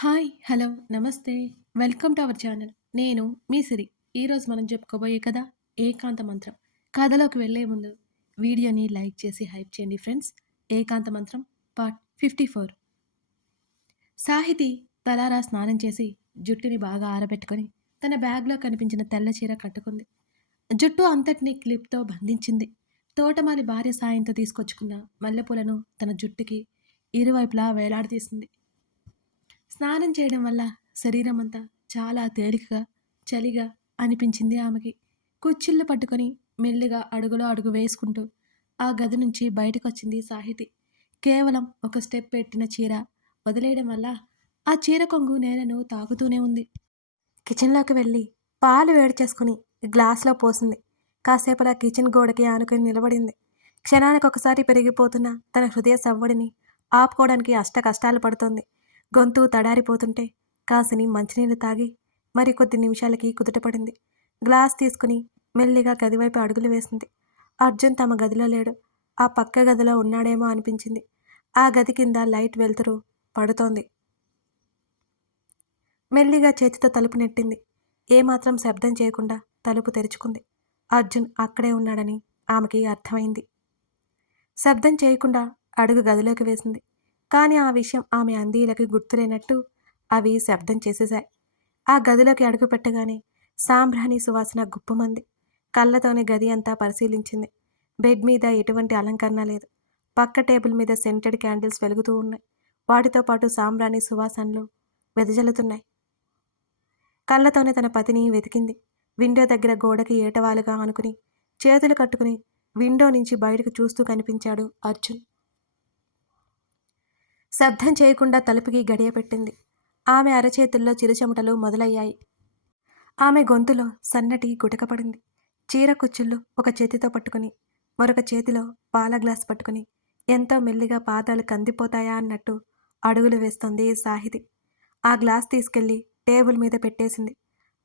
Hi! Hello! నమస్తే! Welcome to our channel. నేను మీ సిరి. ఈరోజు మనం చెప్పుకోబోయే కథ 'ఏకాంత మంత్రం'. కథలోకి వెళ్ళే ముందు వీడియోని లైక్ చేసి హైప్ చేయండి ఫ్రెండ్స్. 'ఏకాంత మంత్రం' పార్ట్ 54. సాహితి తలారా స్నానం చేసి జుట్టుని బాగా ఆరబెట్టుకొని తన బ్యాగ్‌లో కనిపించిన తెల్ల చీర కట్టుకుంది. జుట్టు అంతటిని క్లిప్‌తో బంధించింది. తోటమాలి భార్య సాయంతో తీసుకొచ్చుకున్న మల్లెపూలను తన జుట్టుకి ఇరువైపులా వేలాడదీసింది. స్నానం చేయడం వల్ల శరీరమంతా చాలా తేలికగా, చలిగా అనిపించింది ఆమెకి. కుచ్చిళ్ళు పట్టుకొని మెల్లిగా అడుగులో అడుగు వేసుకుంటూ ఆ గది నుంచి బయటకొచ్చింది సాహితి. కేవలం ఒక స్టెప్ పెట్టిన చీర వదిలేయడం వల్ల ఆ చీర కొంగు నేలను తాకుతూనే ఉంది. కిచెన్‌లోకి వెళ్ళి పాలు వేడి చేసుకొని గ్లాస్‌లో పోసింది. కాసేపలా కిచెన్ గోడకి ఆనుకొని నిలబడింది. క్షణానికొకసారి పెరిగిపోతున్న తన హృదయ సవ్వడిని ఆపుకోవడానికి అష్టకష్టాలు పడుతోంది. గొంతు తడారిపోతుంటే కాసిని మంచినీళ్ళు తాగి మరికొద్ది నిమిషాలకి కుదుటపడింది. గ్లాస్ తీసుకుని మెల్లిగా గదివైపు అడుగులు వేసింది. అర్జున్ తమ గదిలో లేడు. ఆ పక్క గదిలో ఉన్నాడేమో అనిపించింది. ఆ గది కింద లైట్ వెలుతురు పడుతోంది. మెల్లిగా చేతితో తలుపు నెట్టింది. ఏమాత్రం శబ్దం చేయకుండా తలుపు తెరుచుకుంది. అర్జున్ అక్కడే ఉన్నాడని ఆమెకి అర్థమైంది. శబ్దం చేయకుండా అడుగు గదిలోకి వేసింది. కానీ ఆ విషయం ఆమె అందిలకి గుర్తులేనట్టు అవి శబ్దం చేసేశాయి. ఆ గదిలోకి అడుగు పెట్టగానే సాంబ్రాణి సువాసన గుప్పుమంది. కళ్ళతోనే గది అంతా పరిశీలించింది. బెడ్ మీద ఎటువంటి అలంకరణ లేదు. పక్క టేబుల్ మీద సెంటెడ్ క్యాండిల్స్ వెలుగుతూ ఉన్నాయి. వాటితో పాటు సాంబ్రాణి సువాసనలు వెదజల్లుతున్నాయి. కళ్ళతోనే తన పతిని వెతికింది. విండో దగ్గర గోడకి ఏటవాలుగా ఆనుకుని చేతులు కట్టుకుని విండో నుంచి బయటకు చూస్తూ కనిపించాడు అర్జున్. శబ్దం చేయకుండా తలుపుకి గడియ పెట్టింది. ఆమె అరచేతుల్లో చిరుచెమటలు మొదలయ్యాయి. ఆమె గొంతులో సన్నటి గుటకపడింది. చీర కుచ్చుళ్ళు ఒక చేతితో పట్టుకుని మరొక చేతిలో పాల గ్లాస్ పట్టుకుని ఎంతో మెల్లిగా పాదాలు కందిపోతాయా అన్నట్టు అడుగులు వేస్తోంది సాహితి. ఆ గ్లాస్ తీసుకెళ్లి టేబుల్ మీద పెట్టేసింది.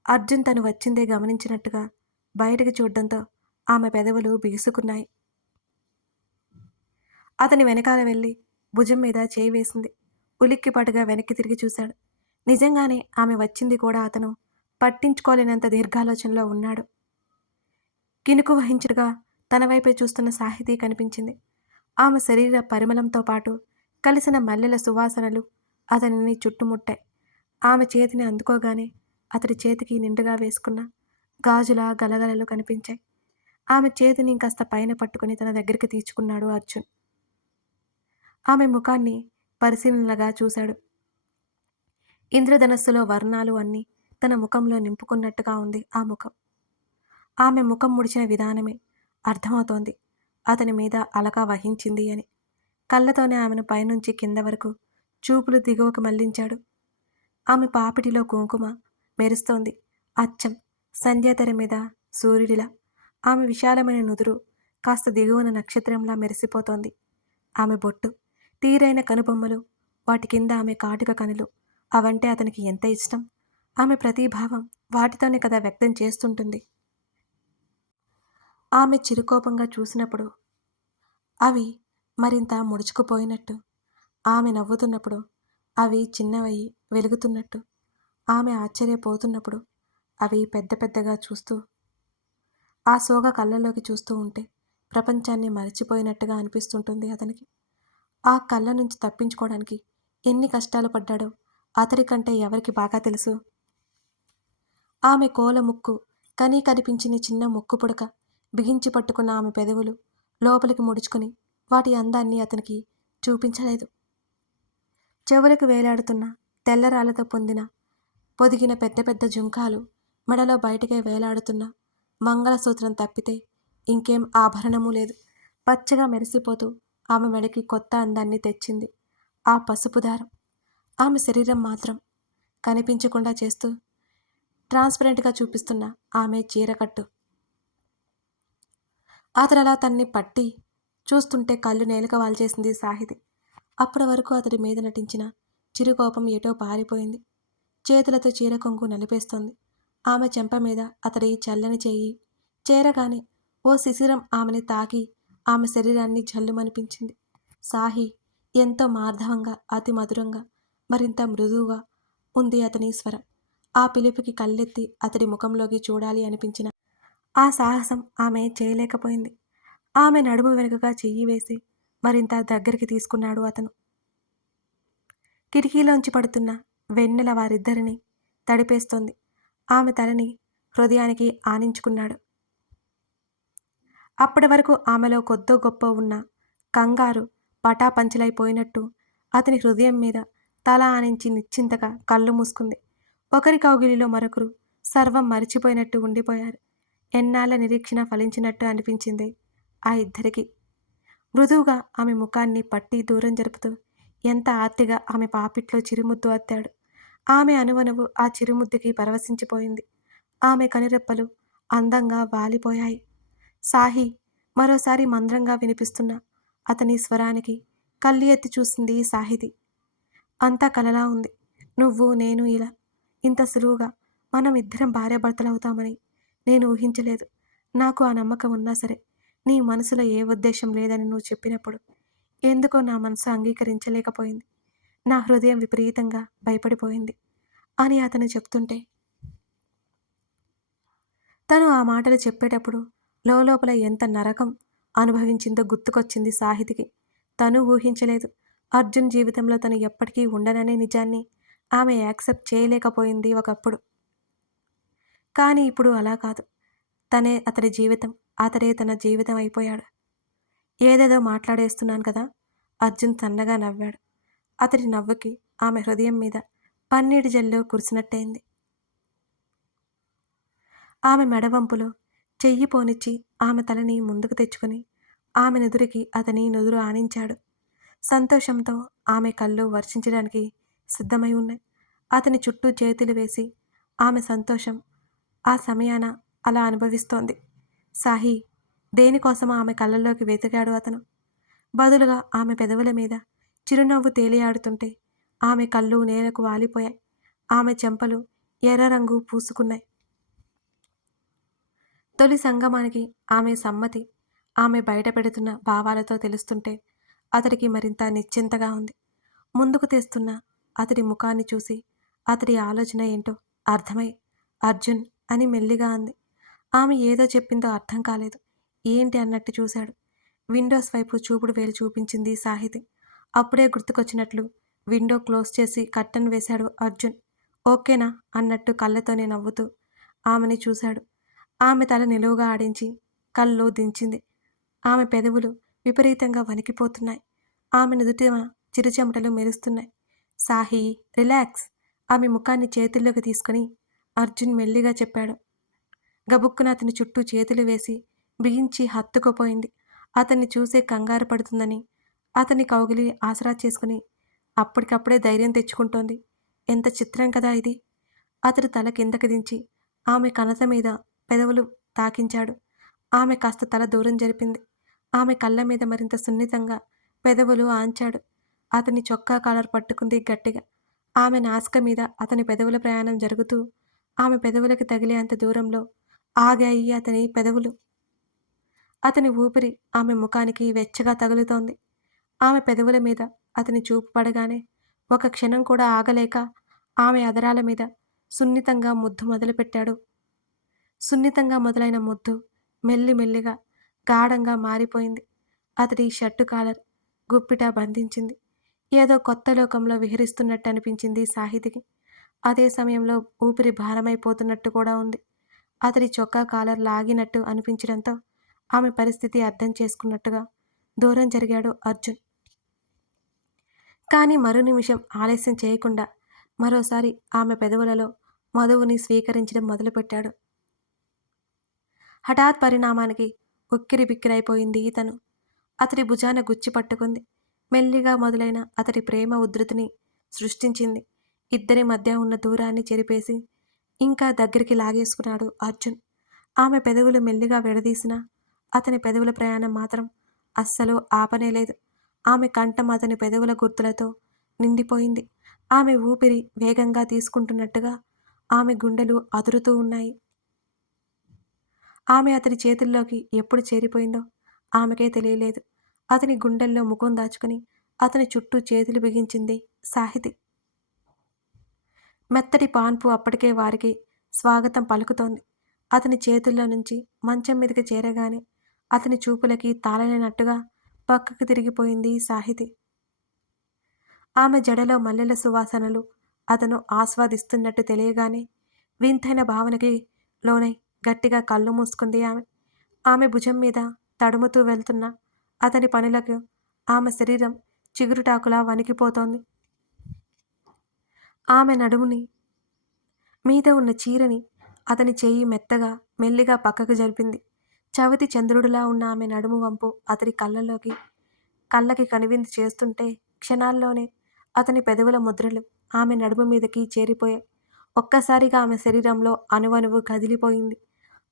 అర్జున్ తను వచ్చిందే గమనించినట్టుగా బయటకు చూడ్డంతో ఆమె పెదవులు బిగుసుకున్నాయి. అతని వెనకాల వెళ్ళి భుజం మీద చేయి వేసింది. ఉలిక్కిపాటుగా వెనక్కి తిరిగి చూశాడు. నిజంగానే ఆమె వచ్చింది కూడా అతను పట్టించుకోలేనంత దీర్ఘాలోచనలో ఉన్నాడు. కినుకు వహించుడుగా తన వైపే చూస్తున్న సాహితీ కనిపించింది. ఆమె శరీర పరిమళంతో పాటు కలిసిన మల్లెల సువాసనలు అతనిని చుట్టుముట్టాయి. ఆమె చేతిని అందుకోగానే అతడి చేతికి నిండుగా వేసుకున్న గాజుల గలగలలు కనిపించాయి. ఆమె చేతిని ఇంకాస్త పైన పట్టుకుని తన దగ్గరికి తీర్చుకున్నాడు అర్జున్. ఆమె ముఖాన్ని పరిశీలనగా చూశాడు. ఇంద్రధనస్సులో వర్ణాలు అన్నీ తన ముఖంలో నింపుకున్నట్టుగా ఉంది ఆ ముఖం. ఆమె ముఖం ముడిచిన విధానమే అర్థమవుతోంది అతని మీద అలక వహించింది అని. కళ్ళతోనే ఆమెను పైనుంచి కింద వరకు చూపులు దిగువకు మళ్లించాడు. ఆమె పాపిటిలో కుంకుమ మెరుస్తోంది. అచ్చం సంధ్యాతెర మీద సూర్యుడిలా. ఆమె విశాలమైన నుదురు కాస్త దిగువన నక్షత్రంలా మెరిసిపోతోంది. ఆమె బొట్టు, తీరైన కనుబొమ్మలు, వాటి కింద ఆమె కాటుక కనులు, అవంటే అతనికి ఎంత ఇష్టం. ఆమె ప్రతిభావం వాటితోనే కదా వ్యక్తం చేస్తుంటుంది. ఆమె చిరుకోపంగా చూసినప్పుడు అవి మరింత ముడుచుకుపోయినట్టు, ఆమె నవ్వుతున్నప్పుడు అవి చిన్నవయి వెలుగుతున్నట్టు, ఆమె ఆశ్చర్యపోతున్నప్పుడు అవి పెద్ద పెద్దగా చూస్తూ, ఆ సోగ కళ్ళల్లోకి చూస్తూ ఉంటే ప్రపంచాన్ని మరిచిపోయినట్టుగా అనిపిస్తుంటుంది అతనికి. ఆ కళ్ళ నుంచి తప్పించుకోవడానికి ఎన్ని కష్టాలు పడ్డాడో అతడి కంటే ఎవరికి బాగా తెలుసు. ఆమె కోల ముక్కు, కనీ కనిపించిన చిన్న ముక్కు పుడక, బిగించి పట్టుకున్న ఆమె పెదవులు లోపలికి ముడుచుకుని వాటి అందాన్ని అతనికి చూపించలేదు. చెవులకు వేలాడుతున్న తెల్లరాళ్లతో పొదిగిన పెద్ద పెద్ద జుంకాలు, మెడలో బయటకే వేలాడుతున్న మంగళసూత్రం తప్పితే ఇంకేం ఆభరణమూ లేదు. పచ్చగా మెరిసిపోతూ ఆమె మెడకి కొత్త అందాన్ని తెచ్చింది ఆ పసుపు దారం. ఆమె శరీరం మాత్రం కనిపించకుండా చేస్తూ ట్రాన్స్పరెంట్గా చూపిస్తున్న ఆమె చీరకట్టు. అతడలా తన్ని పట్టి చూస్తుంటే కళ్ళు నేలక వాల్చేసింది సాహితి. అప్పటి వరకు అతడి మీద నటించిన చిరుకోపం ఏటో పారిపోయింది. చేతులతో చీర కొంగు నలిపేస్తోంది. ఆమె చెంప మీద అతడి చల్లని చేయి చేరగానే ఓ శిశిరం ఆమెని తాకి ఆమె శరీరాన్ని జల్లుమనిపించింది. సాహి ఎంతో మార్ధవంగా, అతి మధురంగా, మరింత మృదువుగా ఉంది అతని స్వరం. ఆ పిలుపుకి కళ్ళెత్తి అతడి ముఖంలోకి చూడాలి అనిపించిన ఆ సాహసం ఆమె చేయలేకపోయింది. ఆమె నడుము వెనుకగా చెయ్యి వేసి మరింత దగ్గరికి తీసుకున్నాడు అతను. కిటికీలోంచి పడుతున్న వెన్నెల వారిద్దరినీ తడిపేస్తోంది. ఆమె తలని హృదయానికి ఆనించుకున్నాడు. అప్పటి వరకు ఆమెలో కొద్దో గొప్పో ఉన్న కంగారు పటాపంచలైపోయినట్టు అతని హృదయం మీద తల ఆనించి నిశ్చింతగా కళ్ళు మూసుకుంది. ఒకరి కౌగిలిలో మరొకరు సర్వం మరిచిపోయినట్టు ఉండిపోయారు. ఎన్నాళ్ల నిరీక్షణ ఫలించినట్టు అనిపించింది ఆ ఇద్దరికి. మృదువుగా ఆమె ముఖాన్ని పట్టి దూరం జరుపుతూ ఎంత ఆర్తిగా ఆమె పాపిట్లో చిరుముద్దు అత్తాడు. ఆమె అనువనువు ఆ చిరుముద్దుకి పరవశించిపోయింది. ఆమె కనురెప్పలు అందంగా వాలిపోయాయి. సాహి మరోసారి మంద్రంగా వినిపిస్తున్న అతని స్వరానికి కళ్ళు ఎత్తి చూసింది సాహితి. అంతా కలలా ఉంది. నువ్వు నేను ఇలా ఇంత సులువుగా మనం ఇద్దరం భార్యాభర్తలవుతామని నేను ఊహించలేదు. నాకు ఆ నమ్మకం ఉన్నా సరే నీ మనసులో ఏ ఉద్దేశం లేదని నువ్వు చెప్పినప్పుడు ఎందుకో నా మనసు అంగీకరించలేకపోయింది. నా హృదయం విపరీతంగా భయపడిపోయింది అని అతను చెప్తుంటే తను ఆ మాటలు చెప్పేటప్పుడు లోపల ఎంత నరకం అనుభవించిందో గుర్తుకొచ్చింది సాహితికి. తను ఊహించలేదు. అర్జున్ జీవితంలో తను ఎప్పటికీ ఉండననే నిజాన్ని ఆమె యాక్సెప్ట్ చేయలేకపోయింది ఒకప్పుడు. కానీ ఇప్పుడు అలా కాదు. తనే అతడి జీవితం, అతడే తన జీవితం అయిపోయాడు. ఏదేదో మాట్లాడేస్తున్నాను కదా. అర్జున్ సన్నగా నవ్వాడు. అతడి నవ్వుకి ఆమె హృదయం మీద పన్నీటి జల్లు కురిసినట్టయింది. ఆమె మెడవంపులో చెయ్యి పోనిచ్చి ఆమె తలని ముందుకు తెచ్చుకుని ఆమె నుదురికి అతని నుదురు ఆనించాడు. సంతోషంతో ఆమె కళ్ళు వర్షించడానికి సిద్ధమై ఉన్నాయి. అతని చుట్టూ చేతులు వేసి ఆమె సంతోషం ఆ సమయాన అలా అనుభవిస్తోంది. సాహి దేనికోసమో ఆమె కళ్ళల్లోకి వెతికాడు అతను. బదులుగా ఆమె పెదవుల మీద చిరునవ్వు తేలియాడుతుంటే ఆమె కళ్ళు నేలకు వాలిపోయాయి. ఆమె చెంపలు ఎర్ర రంగు పూసుకున్నాయి. తొలి సంగమానికి ఆమె సమ్మతి ఆమె బయట పెడుతున్న భావాలతో తెలుస్తుంటే అతడికి మరింత నిశ్చింతగా ఉంది. ముందుకు తెస్తున్న అతడి ముఖాన్ని చూసి అతడి ఆలోచన ఏంటో అర్థమై అర్జున్ అని మెల్లిగా అంది. ఆమె ఏదో చెప్పిందో అర్థం కాలేదు. ఏంటి అన్నట్టు చూశాడు. విండోస్ వైపు చూపుడు వేలు చూపించింది సాహితి. అప్పుడే గుర్తుకొచ్చినట్లు విండో క్లోజ్ చేసి కర్టన్ వేశాడు అర్జున్. ఓకేనా అన్నట్టు కళ్ళతోనే నవ్వుతూ ఆమెని చూశాడు. ఆమె తల నిలువుగా ఆడించి కళ్ళు దించింది. ఆమె పెదవులు విపరీతంగా వణికిపోతున్నాయి. ఆమె నుదుటిన చిరుచెమటలు మెరుస్తున్నాయి. సాహి రిలాక్స్. ఆమె ముఖాన్ని చేతుల్లోకి తీసుకుని అర్జున్ మెల్లిగా చెప్పాడు. గబుక్కున అతని చుట్టూ చేతులు వేసి బిగించి హత్తుకుపోయింది. అతన్ని చూసే కంగారు పడుతుందని అతని కౌగిలి ఆసరా చేసుకుని అప్పటికప్పుడే ధైర్యం తెచ్చుకుంటోంది. ఎంత చిత్రం కదా ఇది. అతడు తల కిందకి దించి ఆమె కనత మీద పెదవులు తాకించాడు. ఆమె కాస్త తల దూరం జరిపింది. ఆమె కళ్ళ మీద మరింత సున్నితంగా పెదవులు ఆంచాడు. అతని చొక్కా కాలర్ పట్టుకుంది గట్టిగా. ఆమె నాసిక మీద అతని పెదవుల ప్రయాణం జరుగుతూ ఆమె పెదవులకి తగిలే అంత దూరంలో ఆగాయి అతని పెదవులు. అతని ఊపిరి ఆమె ముఖానికి వెచ్చగా తగులుతోంది. ఆమె పెదవుల మీద అతని చూపు పడగానే ఒక క్షణం కూడా ఆగలేక ఆమె అదరాల మీద సున్నితంగా ముద్దు మొదలుపెట్టాడు. సున్నితంగా మొదలైన ముద్దు మెల్లిమెల్లిగా గాఢంగా మారిపోయింది. అతడి షర్టు కాలర్ గుప్పిట బంధించింది. ఏదో కొత్త లోకంలో విహరిస్తున్నట్టు అనిపించింది సాహితికి. అదే సమయంలో ఊపిరి భారమైపోతున్నట్టు కూడా ఉంది. అతడి చొక్కా కాలర్ లాగినట్టు అనిపించడంతో ఆమె పరిస్థితి అర్థం చేసుకున్నట్టుగా దూరం జరిగాడు అర్జున్. కానీ మరో నిమిషం ఆలస్యం చేయకుండా మరోసారి ఆమె పెదవులలో మధువుని స్వీకరించడం మొదలుపెట్టాడు. హఠాత్ పరిణామానికి ఉక్కిరిబిక్కిరైపోయింది తను. అతడి భుజాన గుచ్చి పట్టుకుంది. మెల్లిగా మొదలైన అతడి ప్రేమ ఉధృతిని సృష్టించింది. ఇద్దరి మధ్య ఉన్న దూరాన్ని చెరిపేసి ఇంకా దగ్గరికి లాగేసుకున్నాడు అర్జున్. ఆమె పెదవులు మెల్లిగా విడదీసినా అతని పెదవుల ప్రయాణం మాత్రం అస్సలు ఆపనేలేదు. ఆమె కంఠం అతని పెదవుల గుర్తులతో నిండిపోయింది. ఆమె ఊపిరి వేగంగా తీసుకుంటున్నట్టుగా ఆమె గుండెలు అదురుతూ ఉన్నాయి. ఆమె అతని చేతుల్లోకి ఎప్పుడు చేరిపోయిందో ఆమెకే తెలియలేదు. అతని గుండెల్లో ముఖం దాచుకుని అతని చుట్టూ చేతులు బిగించింది సాహితి. మెత్తటి పాన్పు అప్పటికే వారికి స్వాగతం పలుకుతోంది. అతని చేతుల్లో నుంచి మంచం మీదకి చేరగానే అతని చూపులకి తాళలేనట్టుగా పక్కకు తిరిగిపోయింది సాహితి. ఆమె జడలో మల్లెల సువాసనలు అతను ఆస్వాదిస్తున్నట్టు తెలియగానే వింతైన భావనకి లోనై గట్టిగా కళ్ళు మూసుకుంది ఆమె. ఆమె భుజం మీద తడుముతూ వెళ్తున్న అతని పనులకు ఆమె శరీరం చిగురుటాకులా వణికిపోతోంది. ఆమె నడుముని మీద ఉన్న చీరని అతని చెయ్యి మెత్తగా మెల్లిగా పక్కకు జరిపింది. చవితి చంద్రుడిలా ఉన్న ఆమె నడుము వంపు అతని కళ్ళకి కనువిందు చేస్తుంటే క్షణాల్లోనే అతని పెదవుల ముద్రలు ఆమె నడుము మీదకి చేరిపోయాయి. ఒక్కసారిగా ఆమె శరీరంలో అణువణువు కదిలిపోయింది.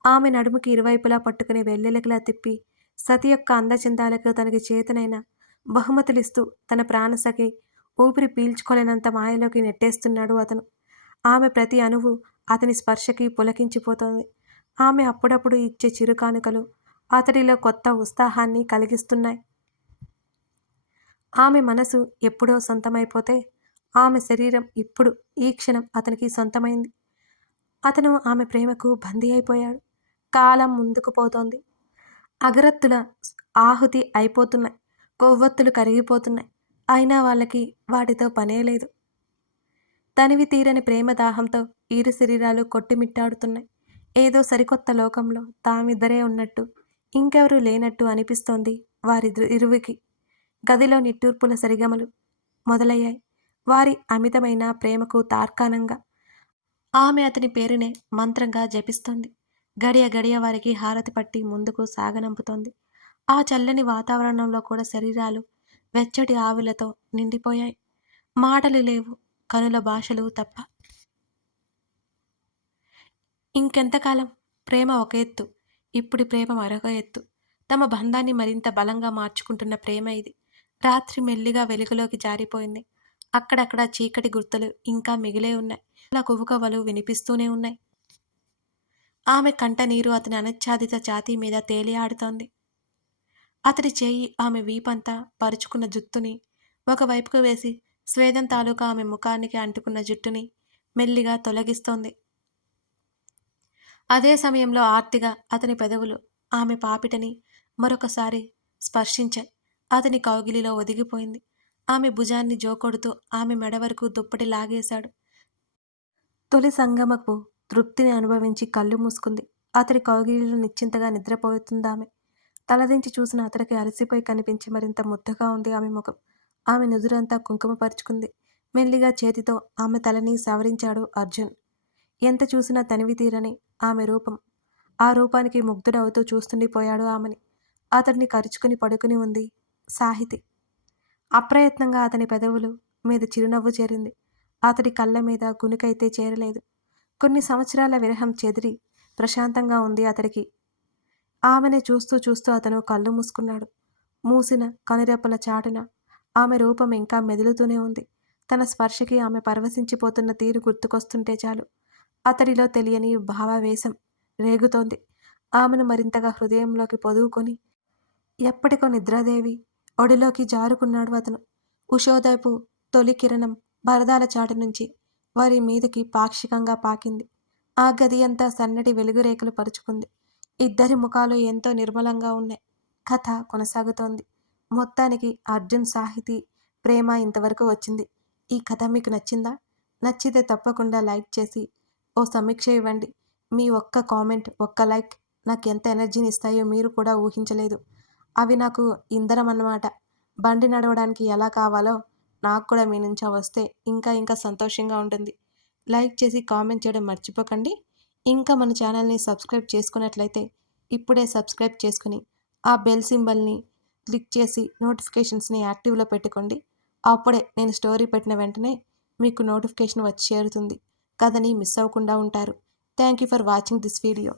ఆమె నడుముకి ఇరువైపులా పట్టుకుని వెల్లెలకిలా తిప్పి సతి యొక్క అందచందాలకు తనకి చేతనైన బహుమతులిస్తూ తన ప్రాణసఖి ఊపిరి పీల్చుకోలేనంత మాయలోకి నెట్టేస్తున్నాడు అతను. ఆమె ప్రతి అణువు అతని స్పర్శకి పులకించిపోతోంది. ఆమె అప్పుడప్పుడు ఇచ్చే చిరుకానుకలు అతడిలో కొత్త ఉత్సాహాన్ని కలిగిస్తున్నాయి. ఆమె మనసు ఎప్పుడో సొంతమైపోతే ఆమె శరీరం ఇప్పుడు ఈ క్షణం అతనికి సొంతమైంది. అతను ఆమె ప్రేమకు బందీ అయిపోయాడు. కాలం ముందుకు పోతోంది. అగరత్తుల ఆహుతి అయిపోతున్నాయి. కొవ్వొత్తులు కరిగిపోతున్నాయి. అయినా వాళ్ళకి వాటితో పనే లేదు. తనివి తీరని ప్రేమ దాహంతో ఇరు శరీరాలు కొట్టుమిట్టాడుతున్నాయి. ఏదో సరికొత్త లోకంలో తామిద్దరే ఉన్నట్టు, ఇంకెవరూ లేనట్టు అనిపిస్తోంది ఇరువుకి. గదిలో నిట్టూర్పుల సరిగమలు మొదలయ్యాయి. వారి అమితమైన ప్రేమకు తార్కాణంగా. ఆమె అతని పేరునే మంత్రంగా జపిస్తోంది. గడియ గడియ వారికి హారతి పట్టి ముందుకు సాగనంపుతోంది. ఆ చల్లని వాతావరణంలో కూడా శరీరాలు వెచ్చటి ఆవులతో నిండిపోయాయి. మాటలు లేవు, కనుల భాషలు తప్ప. ఇంకెంతకాలం? ప్రేమ ఒక ఎత్తు, ఇప్పుడు ప్రేమ మరొక ఎత్తు. తమ బంధాన్ని మరింత బలంగా మార్చుకుంటున్న ప్రేమ ఇది. రాత్రి మెల్లిగా వెలుగులోకి జారిపోయింది. అక్కడక్కడ చీకటి గుర్తులు ఇంకా మిగిలే ఉన్నాయి. అలా కువ్వుకవ్వలు వినిపిస్తూనే ఉన్నాయి. ఆమె కంట నీరు అతని అనిచ్ఛాదిత ఛాతీ మీద తేలియాడుతోంది. అతడి చేయి ఆమె వీపంతా పరుచుకున్న జుత్తుని ఒకవైపుకు వేసి స్వేదం తాలూకా ఆమె ముఖానికి అంటుకున్న జుట్టుని మెల్లిగా తొలగిస్తోంది. అదే సమయంలో ఆర్తిగా అతని పెదవులు ఆమె పాపిటని మరొకసారి స్పర్శించాయి. అతని కౌగిలిలో ఒదిగిపోయింది. ఆమె భుజాన్ని జోకొడుతూ ఆమె మెడ వరకు దుప్పటి లాగేశాడు. తొలి సంగమపు తృప్తిని అనుభవించి కళ్ళు మూసుకుంది. అతడి కౌగిలిలో నిశ్చింతగా నిద్రపోతుందామె. తలదించి చూసిన అతడికి అలసిపోయి కనిపించి మరింత ముద్దగా ఉంది ఆమె ముఖం. ఆమె నుదురంతా కుంకుమ పరుచుకుంది. మెల్లిగా చేతితో ఆమె తలని సవరించాడు అర్జున్. ఎంత చూసినా తనివి తీరని ఆమె రూపం. ఆ రూపానికి ముగ్ధుడవుతూ చూస్తుండిపోయాడు ఆమెని. అతడిని కరుచుకుని పడుకుని ఉంది సాహితి. అప్రయత్నంగా అతని పెదవులు మీద చిరునవ్వు చేరింది. అతడి కళ్ళ మీద గునుకైతే చేరలేదు. కొన్ని సంవత్సరాల విరహం చెదిరి ప్రశాంతంగా ఉంది అతడికి. ఆమెని చూస్తూ చూస్తూ అతను కళ్ళు మూసుకున్నాడు. మూసిన కనురెప్పల చాటున ఆమె రూపం ఇంకా మెదులుతూనే ఉంది. తన స్పర్శకి ఆమె పరవశించిపోతున్న తీరు గుర్తుకొస్తుంటే చాలు అతడిలో తెలియని భావావేశం రేగుతోంది. ఆమెను మరింతగా హృదయంలోకి పొదువుకొని ఎప్పటికో నిద్రాదేవి ఒడిలోకి జారుకున్నాడు అతను. ఉషోదయపు తొలి కిరణం పరదాల చాటు నుంచి వారి మీదకి పాక్షికంగా పాకింది. ఆ గది అంతా సన్నటి వెలుగురేఖలు పరుచుకుంది. ఇద్దరి ముఖాలు ఎంతో నిర్మలంగా ఉన్నాయి. కథ కొనసాగుతోంది. మొత్తానికి అర్జున్ సాహితి ప్రేమ ఇంతవరకు వచ్చింది. ఈ కథ మీకు నచ్చిందా? నచ్చితే తప్పకుండా లైక్ చేసి ఓ సమీక్ష ఇవ్వండి. మీ ఒక్క కామెంట్, ఒక్క లైక్ నాకు ఎంత ఎనర్జీని ఇస్తాయో మీరు కూడా ఊహించలేదు. అవి నాకు ఇంధనం అన్నమాట. బండి నడవడానికి ఎలా కావాలో నాకు కూడా మీ నుంచి వస్తే ఇంకా ఇంకా సంతోషంగా ఉంటుంది. లైక్ చేసి కామెంట్ చేయడం మర్చిపోకండి. ఇంకా మన ఛానల్ని సబ్స్క్రైబ్ చేసుకున్నట్లయితే ఇప్పుడే సబ్స్క్రైబ్ చేసుకుని ఆ బెల్ సింబల్ని క్లిక్ చేసి నోటిఫికేషన్స్ని యాక్టివ్లో పెట్టుకోండి. అప్పుడే నేను స్టోరీ పెట్టిన వెంటనే మీకు నోటిఫికేషన్ వచ్చి చేరుతుంది. కథని మిస్ అవ్వకుండా ఉంటారు. Thank you for watching this video.